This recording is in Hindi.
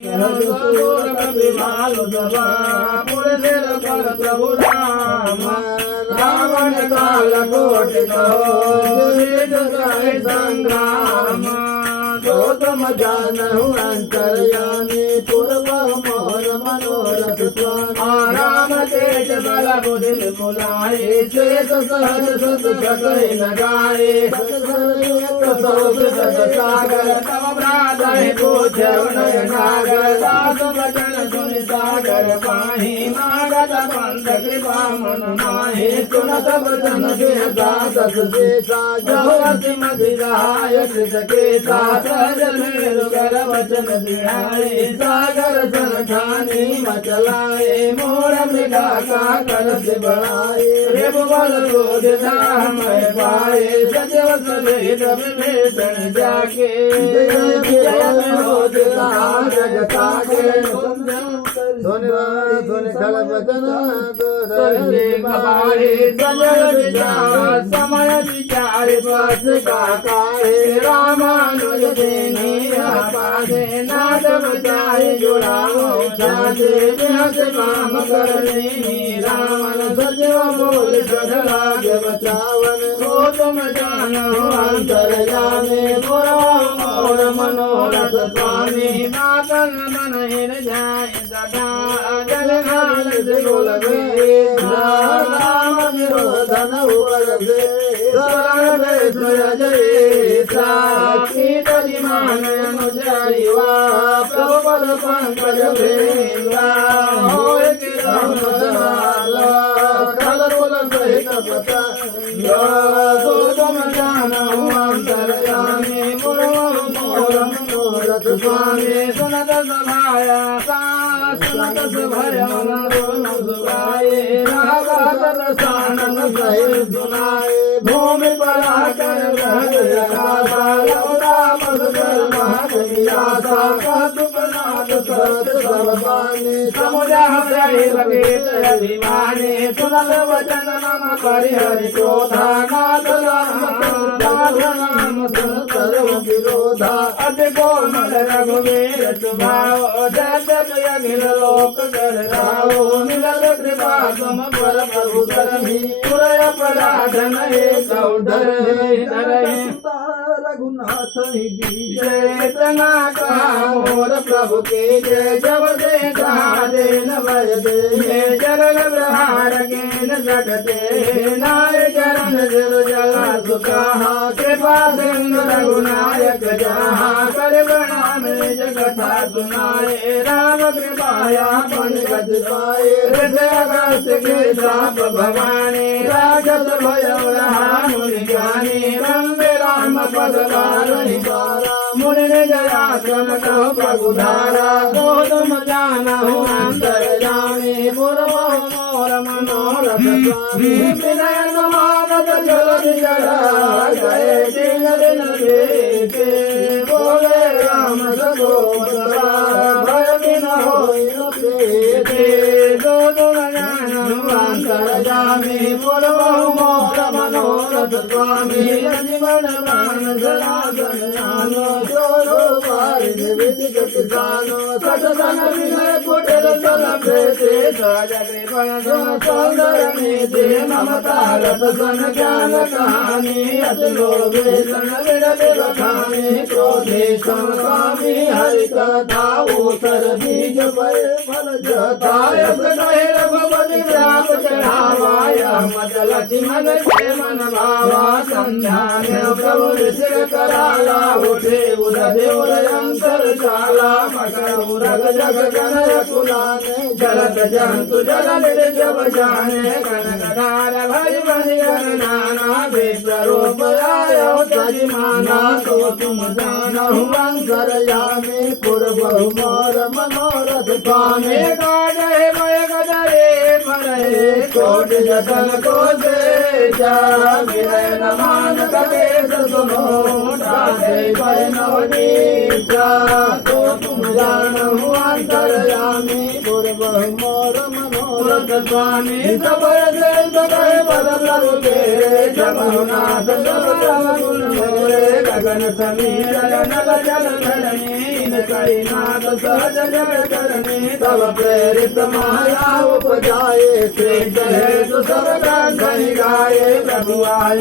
प्रभु राम रावण काल कोटित संग्राम जो तुम जानहु अंतरयामी पूर्व मोर मनोरथ राम तेज बल बुद्धि मुलाये शेष सहज सत सकल लगाए सागर तम प्रादय पूछ नागर साधु वचन सुन सागर पाही मागत पंथ कृपा मन माहे सुनत वचन दास देसा जहोति मधिराय के सहज कर वचन दिहाए सागर सन ठानी मचलाए मोर मृगा का कर से बढ़ाए रे बल क्रोध मैं पाए सजव सवेद विभीषण जाके जगता के समय विचार बस का काहे रामानुज देने पासे नाथ बचाए जुड़ाओ जाते बेहद काम करने रावण सजव बोल सदराग बचावन को तुम जानो अंतरयामी मोर मनोरथ स्वामी मातन मन हिर जाय सदा जल घाल गोल राम विरोधन उलगे शरण जय साक्षी तजिमान अनुजयवा प्रभु पद पंकज भेला होय किरण कल कुल सहित पता यो तुम जानहु अंतरयामी मोर मनोरथ स्वामी सुनत सभाया सुनत सभय सुनाए रागत सानन सहित सुनाए भूमि पर आकर अभिमानी सुनल वचन नम परिहरि क्रोधा नाथ नाम सुन सर्व विरोधा अति कोमल रघुवीर स्वभाव अखिल लोक कर राहो मिलल कृपा तुम पर प्रभु धरहि पुरय पराधन एक धरहि रघुनाथ जय तना कहा मोर प्रभु के जय जब दे न भय दे चरण प्रहार के न सकते नाय चरण जल जला सुखा कृपा सिंधु रघुनायक जहा कर प्रणाम जगथा सुनाए राम कृपाया पंकज पाए हृदय अगस्त के साप भवानी राजत भय मुनि ज्ञानी वंदे राम पद मुनि जयासन कहो प्रभुधारा को तुम जानहु अंतरयामी पूर्व मोर मनोरथ स्वामी विनय मानत जल जड़ा गए दिन दिन देते बोले राम सगो भय बिन होई जो तुम जानहु अंतरयामी पूर्व मोर मनोरथ स्वामी जीवन प्राण सनातन जानो जोरो वारिद विदित किसानो सतसन विनय कुटिल तल प्रेते साजगे पयसन सौंदर नीति ममता रत सन ज्ञान कहानी अति लोभे सन विरल बखानी क्रोधे सन स्वामी हरि कथा ऊसर बीज पर फल जताय कहे रघुपति राम चढ़ावाया मत लक्ष्मण के मन भावा संध्या प्रभु ऋषि कराला उठे उदय अंतर शाला मकर उरग जग जनय कुलाने जलत जंतु जल जब जाने कनकधार भज बनि नाना विप्रूप आयो तजिमाना तो तुम जानहु अंतरयामी पूर्व मोर मनोरथ स्वामी गाजे मय गजरे परे कोट जतन को दे जा विनय न मान कटे सुनो तो तुम जानहु अंतरयामी पूर्व मोर मनोरथ भक्त स्वामी सबरते सबरे पद प्रभु तेरे जगन्नाथ सब गुण मेरे गगन समीर नभ जल धरणी करीनाथ सहज जग करणी तब प्रेरित माया उपजाए श्री कहे तो सब गाए प्रभु आए